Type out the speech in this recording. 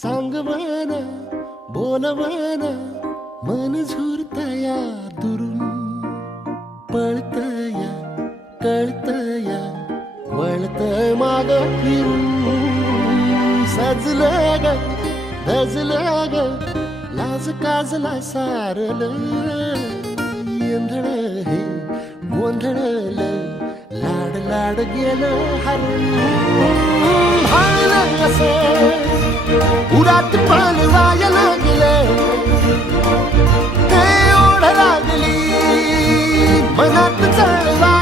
सांगवान बोलवान मन झुरतया दुरून पळतया कळतया वळत माग फिरून. सजलं ग धजलं ग लाज काजला सारल. येंधळ हे गोंधळल लाड लाड गेलं हरून. turn around.